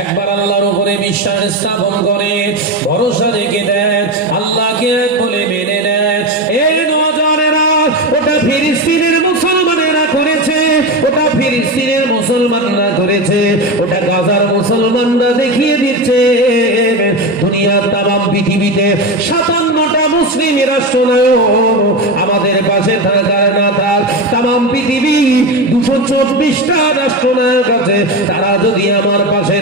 একবার আল্লাহর উপরে বিশ্বাস স্থাপন করে, ভরসা রেখে দেয় আল্লাহকে বলে মেনে নেয় এই নজরেরা, ওটা ফিলিস্তিনের মুসলমানেরা করেছে, ওটা ফিলিস্তিনের মুসলমানরা করেছে, ওটা গাজার মুসলমানরা দেখিয়ে দিচ্ছে। দুনিয়ার তাম পৃথিবীতে সাতান্নটা মুসলিম রাষ্ট্রনায়ক আমাদের পাশে থাকার না থাক তাম পৃথিবী দুশো চব্বিশটা রাষ্ট্রনায়ক আছে। তারা যদি আমার পাশে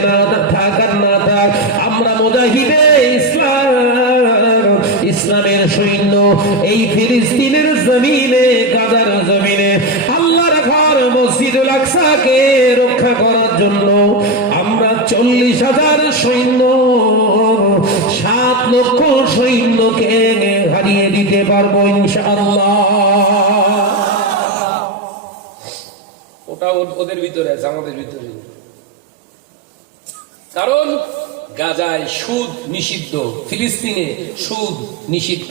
জন্য আমরা চল্লিশ হাজার সৈন্য, সাত লক্ষ সৈন্যকে হারিয়ে দিতে পারব ইনশাআল্লাহ। ওদের ভিতরে আছে, আমাদের ভিতরে। কারণ গাজায় সুদ নিষিদ্ধ, ফিলিস্তিনে সুদ নিষিদ্ধ।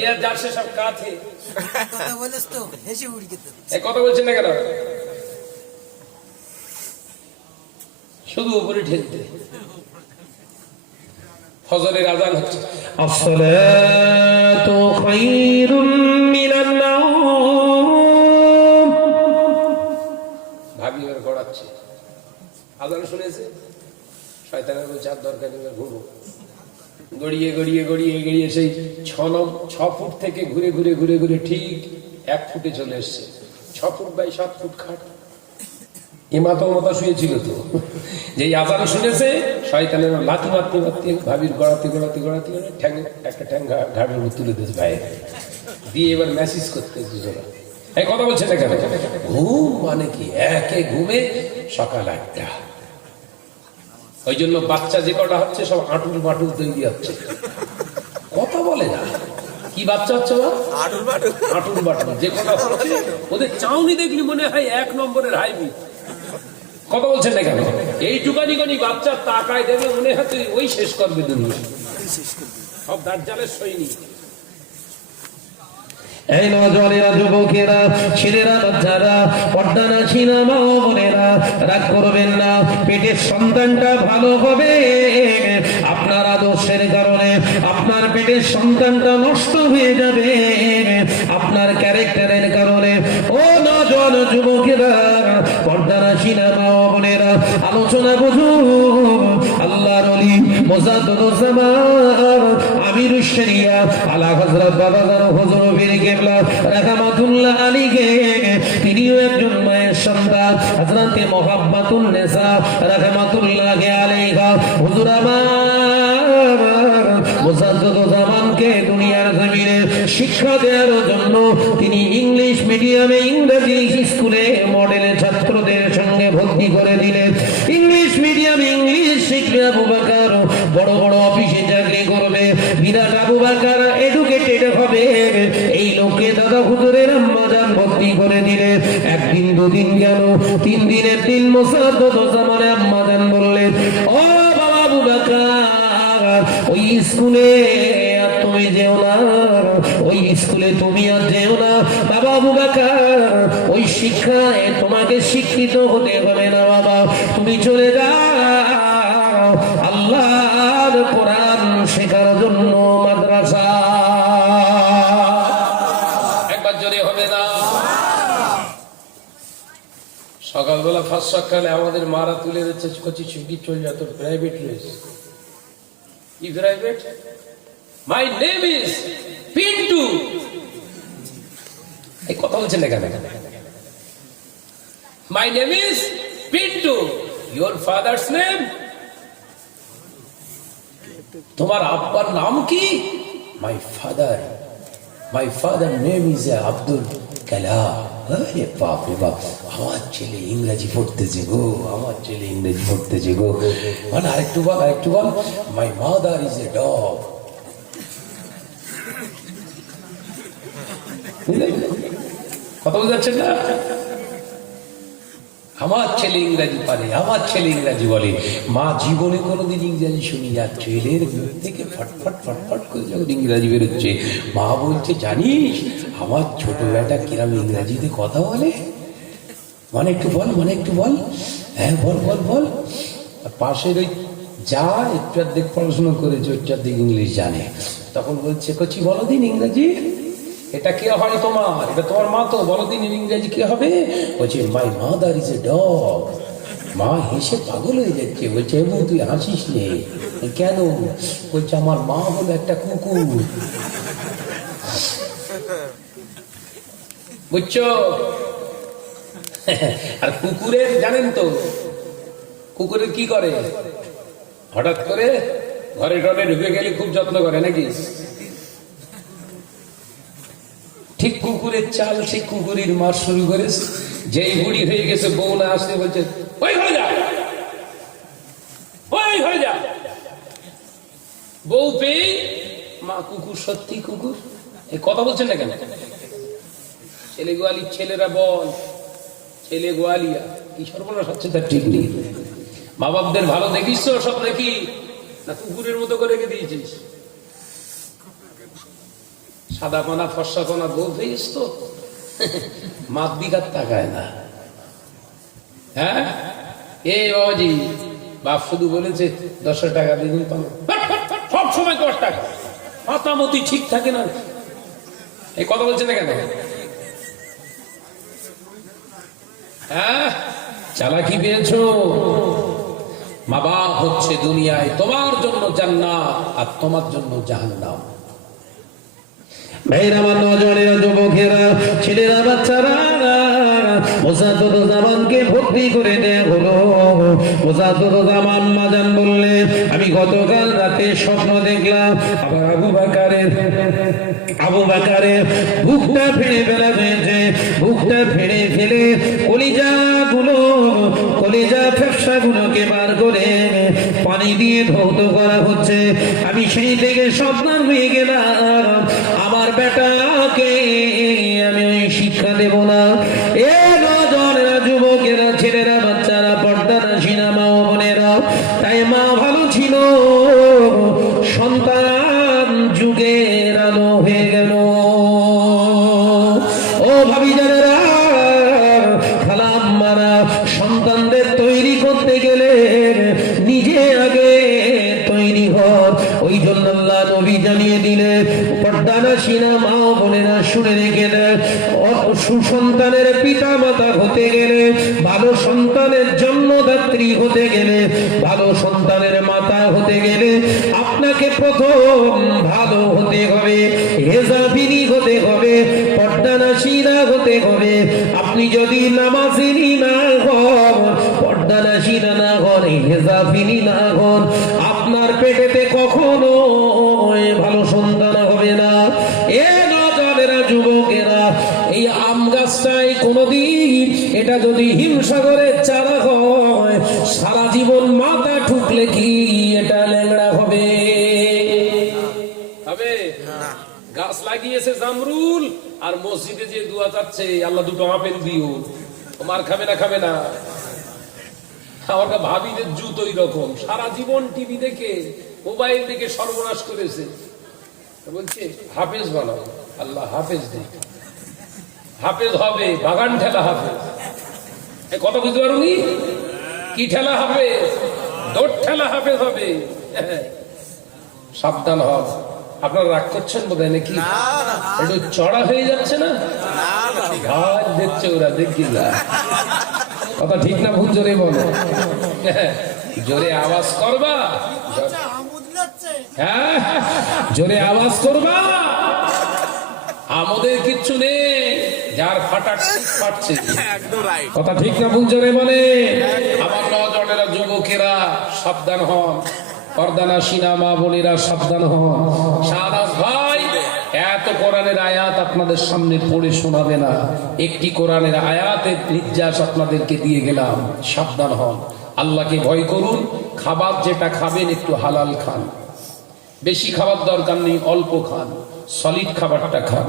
যে যার সে সব কাছে কথা বলিস তো হেসে উড়ি এ কথা বলছেন না কেন? শুধু উপরে ঠেলতে ফজরের আজান হচ্ছে। আসসালাতু খায়রুম ভাবি এবার গড়াচ্ছে আজান শুনেছে? শয়তানের বলছে আর দরকার নেই ঘুরবো। গড়িয়ে গড়িয়ে গড়িয়ে গড়িয়ে সেই ছ ছ ফুট থেকে ঘুরে ঘুরে ঘুরে ঘুরে ঠিক এক ফুটে চলে এসছে। ছ ফুট বাই সাত ফুট খাট। এমাতো মতো শুয়েছিল তো। যেই আজান শুনেছে, শয়তানের লাথি মারতে মারতে ভাবির গড়াতে গড়াতে গড়াতে গড়াতে ঠ্যাং, একটা ঠ্যাং ঘাড়ের উপর তুলে দিয়েছে ভাই। দিয়ে এবার মেসেজ করতে দুজনে এই কথা বলছে না কেন? ঘুম মানে কি? একে ঘুমে সকাল আটটা। ওই জন্য বাচ্চা যে কটা হচ্ছে সব আটুল মাটুল তৈরি হচ্ছে। কথা বলে না। কি বাচ্চা হচ্ছে বা আটুল বাটুল যে কটা হচ্ছে। ওদের চাউনি দেখলি মনে হয় এক নম্বরের হাইবি। কথা বলছেন না কেন? এই টুকানি কানি বাচ্চা তাকায় দেবে মনে হয় ওই শেষ করবে দুনিয়া সব দার্জালের সৈনিক। এই নজরেরা যুবকেরা, ছেলেরা, বাচ্চারা, পর্দানা ছিনা মা বোনেরা, রাগ করবেন না, পেটের সন্তানটা ভালো হবে। আপনার আদর্শের কারণে আপনার পেটের সন্তানটা নষ্ট হয়ে যাবে। আপনার ক্যারেক্টারের কারণে, ও নজন যুবকেরা, পর্দানা ছিনা মা বোনেরা, আলোচনা বুঝুন। আল্লাহর অলি মোজাদুজ্জামান আমিরুশ শরিয়া, আলা হযরত বাবা হুজুর বীর কেবলা রাহমাতুল্লাহ আলীকে। তিনিও একজন মায়ের সন্তান, হযরতে মুহাব্বাতুন নেসা রাহমাতুল্লাহ আলাইহা। হুজুর শিক্ষা দেওয়ার জন্য তিনি ইংলিশ মিডিয়ামে ইংরেজি স্কুলে মডেলে ছাত্রদের সঙ্গে ভর্তি করে দিলেন। ইংলিশ মিডিয়ামে ইংলিশ শিখবে আবু বড় বড় অফিসে করবে বিরাট আবু বাকার এডুকেটেড হবে। এই লোকে দাদা হুজুরের করে দিলে। একদিন, দুদিন গেল, তিন দিনের ও বাবা আবু বাকার, ওই স্কুলে তুমি যেও না, ওই স্কুলে তুমি আর যেও না। বাবা আবু বাকার, ওই শিক্ষায় তোমাকে শিক্ষিত হতে হবে না বাবা। তুমি চলে যাও ফার্স্ট সকালে আমাদের মারা তুলে দিচ্ছে, কচি ছুটি চলে যত প্রাইভেট কি private my name is Pintu এই কথা বলছেন my name is Pintu father's name তোমার আব্বার নাম কি? My father my father name is Abdul Kalam আরে বাপ রে বাপ, আমার ছেলে ইংরেজি পড়তেছে গো, আমার ছেলে ইংরেজি পড়তেছে গো। মানে আরেকটু বল আরেকটু বল। My mother is a dog কথা বুঝতে পারছেন না? আমার ছেলে ইংরাজি পারে, আমার ছেলে ইংরাজি বলে। মা জীবনে কোনোদিন ইংরাজি শুনি যাচ্ছে ছেলের মুখ থেকে ফটফট ফটফট করে যখন ইংরাজি বেরোচ্ছে, মা বলছে, জানিস, আমার ছোট বেটা কিরম ইংরাজিতে কথা বলে? মানে একটু বল মানে একটু বল। হ্যাঁ বল বল বল। পাশের ওই যা একটু অর্ধেক পড়াশুনো করেছে একটু অর্ধেক ইংলিশ জানে। তখন বলছে, কচি, বলো দিন ইংরাজি। এটা কে হয় তোমার? এটা তোমার মা তো বলো দিন ইংরেজি কি হবে? বলছে my mother is a dog মা হেসে পাগল হয়ে যাচ্ছে। বলছে এবং তুই হাসিস নে? কেন? বলছে, আমার মা হলো একটা কুকুর। বুঝছ? আর কুকুরের, জানেন তো কুকুরের কি করে? হঠাৎ করে ঘরে টরে ঢুকে গেলে খুব যত্ন করে, নাকি? ঠিক কুকুরের চাল, ঠিক কুকুরের মার শুরু করেছে। যেই বুড়ি হয়ে গেছে, বউ না আসতে বলছে, ওই হয়ে যা। ওই হয়ে যা। বউ পেয়ে, মা, কুকুর সত্যি কুকুর? এই কথা বলছেন না কেন? ছেলে গোয়ালি ছেলেরা বল, ছেলে গোয়ালিয়া, কি সর্বনাশ হচ্ছে তার ঠিক নেই। মা বাপদের ভালো দেখিস তো সব নাকি না কুকুরের মতো করে রেখে দিয়েছিস। সাদা পানা ফর্সা পানা বউ পেয়েছিস তো। মাত বিঘাত তাকায় না। হ্যাঁ? এ বাবাজি, বাপ শুধু বলেছে, দশ টাকা দ্বিগুণ পাবো সব সময় দশ টাকা। মাতামতি ঠিক থাকে না। এই কথা বলছে না কেন? হ্যাঁ? চালাকি পেয়েছ? মা বাপ হচ্ছে দুনিয়ায় তোমার জন্য জান্নাত আর তোমার জন্য জাহান্নাম। ভাইরা আমার নজনেরা যুবকেরা, ছেলেরা বাচ্চারা মোসাদুর জামানকে করে দেয়া হলো। মাজান বললেন আমি গতকাল রাতে স্বপ্ন দেখলাম, আবার আবু বাকারের আবু বাকারের বুকটা ফেড়ে ফেলা হয়েছে। বুকটা ফেড়ে ফেলে কলিজা গুলো কলিজা ফেফসা গুলোকে বার করে পানি দিয়ে ধৌত করা হচ্ছে। আমি সেই থেকে সাবধান হয়ে গেলাম। আমার বেটাকে আমি শিক্ষা দেব না। এ শুনে রেখে সুসন্তানের পিতা মাতা হতে গেলে, ভালো সন্তানের জন্মদাত্রী হতে গেলে, ভালো সন্তানের মাতা হতে গেলে, আপনাকে প্রথম ভালো হতে হবে হেজাবিনী হতে হবে পর্দানাসীরা হতে হবে। আপনি যদি নামাজিনী না হন পর্দানাসীরা না হন হেজাবিনী না হন, আপনার পেটেতে কখনো ভালো সন্তান হবে না। এটা যদি হিমসাগরের চারা হয়, সারা জীবন মাথা ঠুকলে কি এটা ল্যাংড়া হবে? গাছ লাগিয়েছে জামরুল, আর মসজিদে যে দোয়া যাচ্ছে আল্লাহ দুটো আপেল দিও। ও মার খাবে না খাবে না। আমার ভাবি রকম সারা জীবন টিভি দেখে, মোবাইল দেখে সর্বনাশ করেছে। বলছে, হাফেজ বানাও। আল্লাহ হাফেজ দে হাফেজ হবে, বাগান ঠেলা হাফেজ। কথা বুঝতে পারুনি? কি ঠেলা হবে? দৌড় ঠেলা হাফেজ হবে সাবধান হব আপনারা রাগ করছেন বোধ হয় নাকি একটু চড়া হয়ে যাচ্ছে না? ঘাট দেখছে ওরা দেখি না। কথা ঠিক না ভুল জোরে বলো। জোরে আওয়াজ করবা। হ্যাঁ? জোরে আওয়াজ করবা। আমাদের কিচ্ছু নেই। যার ফাটা ফাটছে কথা ঠিক না ভুল জোরে বলে? আমার নজনেরা যুবকেরা সাবধান হন। পর্দানা সিনা মা বোনেরা সাবধান হন। শাহনাজ ভাই এত কোরআনের আয়াত আপনাদের সামনে পড়ে শোনাবে না। একটি কোরআনের আয়াতের নির্যাস আপনাদেরকে দিয়ে গেলাম। সাবধান হন। আল্লাহকে ভয় করুন। খাবার যেটা খাবেন একটু হালাল খান। বেশি খাবার দরকার নেই, অল্প খান সলিড খাবারটা খান।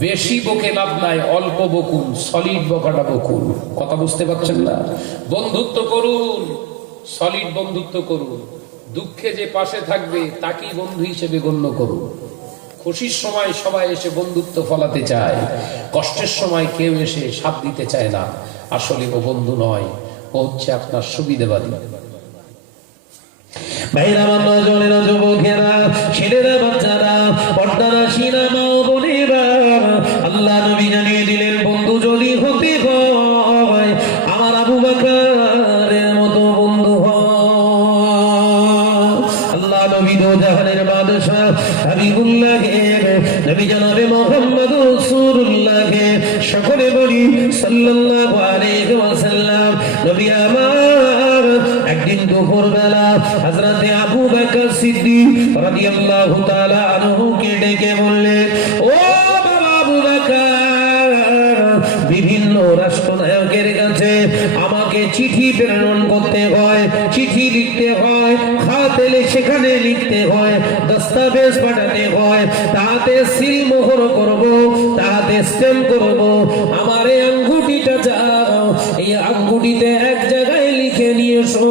বেশি বকে লাভ নাই, অল্প বকুন সলিড বকাটা বকুন। কথা বুঝতে পারছেন না? বন্ধুত্ব করুন সলিড বন্ধুত্ব করুন। দুঃখে যে পাশে থাকবে, তাকেই বন্ধু হিসেবে গণ্য করুন। খুশির সময় সবাই এসে বন্ধুত্ব ফলাতে চায়। কষ্টের সময় কেউ এসে সাথ দিতে চায় না। আসলে ও বন্ধু নয়, ও হচ্ছে আপনার সুবিধাবাদী ভাইরা একদিন দুপুর আবু বকর সিদ্দিক রাদিয়াল্লাহু তাআলা আনহুকে ডেকে বললেন ও বাবা আবু বকর, বিভিন্ন রাষ্ট্রনায়কের কাছে আমাকে চিঠি প্রেরণ করতে হয়, চিঠি লিখতে হয় খাতে সেখানে লিখতে হয়, দস্তাবেজ পাঠাতে হয়, তাতে সিল মোহর করব, তাতে স্ট্যাম্প করব, আমার আঙ্গুটিটা চাও, এই আঙ্গুটিতে এক জায়গায় লিখে নিয়ে এসো।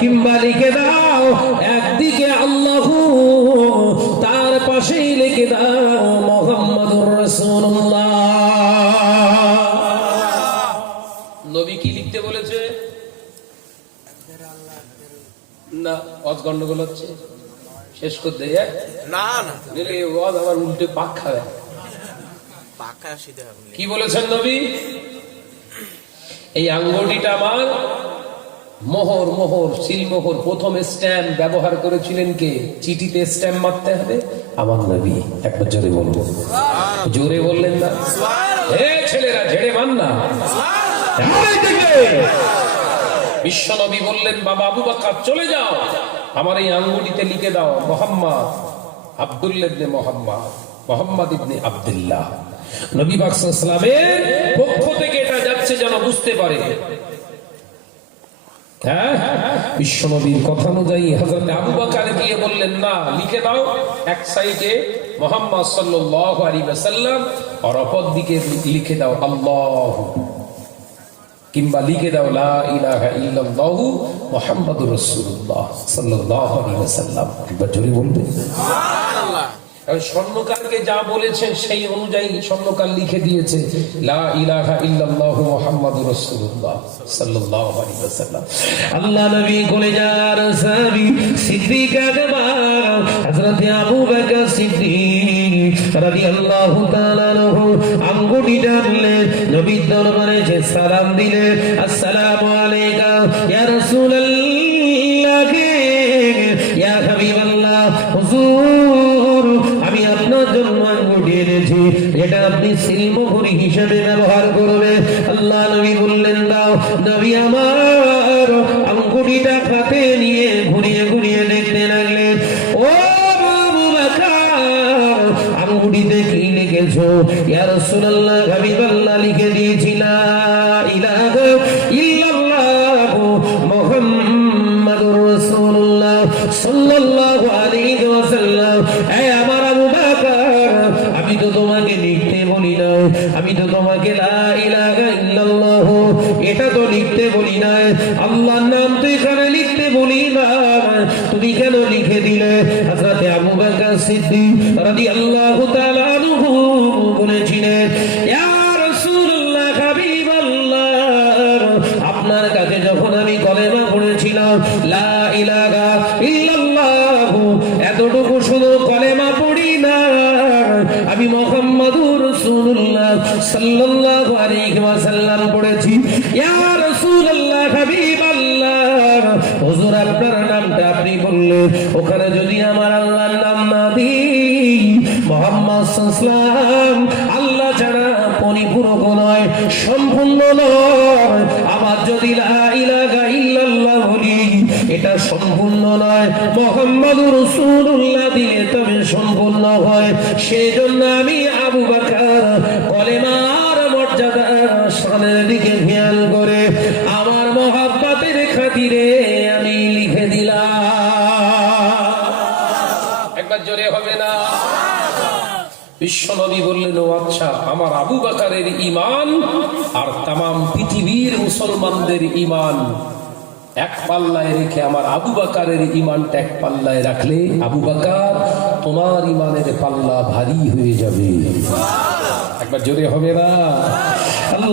কিংবা লিখে দাও একদিকে আল্লাহ তার পাশেই লিখে দাও মুহাম্মাদুর রাসূলুল্লাহ। নবী কি লিখতে বলেছে? না অজ গন্ডগোল হচ্ছে। শেষ করতে যায় না না। নিলে ওয়াজ আবার উল্টে পাক খাবে। কি বলেছেন নবী? এই আঙ্গুটিটা আমার মোহর মোহর সিল মোহর প্রথম স্ট্যাম্প ব্যবহার করেছিলেন কে? চিঠিতে স্ট্যাম্প মারতে হবে? আমার নবী একবার জোরে বলব। জোরে বললেন না? হে ছেলেরা ঝেড়ে মান না। বিশ্ব নবী বললেন বাবা আবু বাক্কা চলে যাও। আমার এই আঙ্গুলিতে লিখে দাও মোহাম্মদ আব্দুল্লাহ মোহাম্মদ মোহাম্মদ ইবনে আব্দুল্লাহ। নবী বাক্সামের পক্ষ থেকে এটা যাচ্ছে যেন বুঝতে পারে। হ্যাঁ? বিশ্বনবীর কথা অনুযায়ী হজরত আবু বাকার গিয়ে বললেন, না, লিখে দাও। এক সাইডে মোহাম্মদ সাল্লাল্লাহু আলাইহি ওয়াসাল্লাম, আর অপর দিকে লিখে দাও, আল্লাহ। কিংবা লিখে দাও, লা ইলাহা ইল্লাল্লাহু মুহাম্মাদুর রাসূলুল্লাহ সাল্লাল্লাহু আলাইহি ওয়াসাল্লাম। স্বর্ণকারকে যা বলেছেন সেই অনুযায়ী স্বর্ণকার লিখে দিয়েছে। সালাম দিলেন আসসালামু আলাইকা ইয়া রাসূলুল্লাহ। হিসেবে ব্যবহার করবে। আল্লাহ নবী বললেন, দাও, নবী আমার আঙ্গুটিটা হাতে নিয়ে ঘুরিয়ে ঘুরিয়ে দেখতে লাগলেন। ও আঙ্গুটিতে কি লিখেছো? ইয়ার সুরাল্লাহ হাবিবাল্লাহ এটা তো লিখতে বলি না আল্লাহর নাম তো এখানে লিখতে বলি না। তুমি কেন লিখে দিলে? হযরত আবু বকর সিদ্দিক রাদিয়াল্লাহু তাআলা হুজুর, আপনার নামটা আপনি বললেন ওখানে যদি আমার আল্লাহর নাম না দিই, মোহাম্মদ আল্লাহ ছাড়া পরিপূরক নয়, সম্পূর্ণ নয়। আবার যদি এটা সম্পূর্ণ নয়। মোহাম্মদ রাসূলুল্লাহ দিলে তবে সম্পূর্ণ হয়। সেই জন্য আমি খেয়াল করে আমার মহাব্বাতের খাতিরে আমি লিখে দিলাম। একবার জোরে হবে না। বিশ্বনবী বললেন আচ্ছা আমার আবু বাকারের ইমান আর তাম পৃথিবীর মুসলমানদের ইমান এক পাল্লায় রেখে আমার আবু বাকারের ইমানটা এক পাল্লায় রাখলে, আবু বাকার, তোমার ইমানের পাল্লা ভারী হয়ে যাবে। একবার জোরে হবে না? আল্লাহ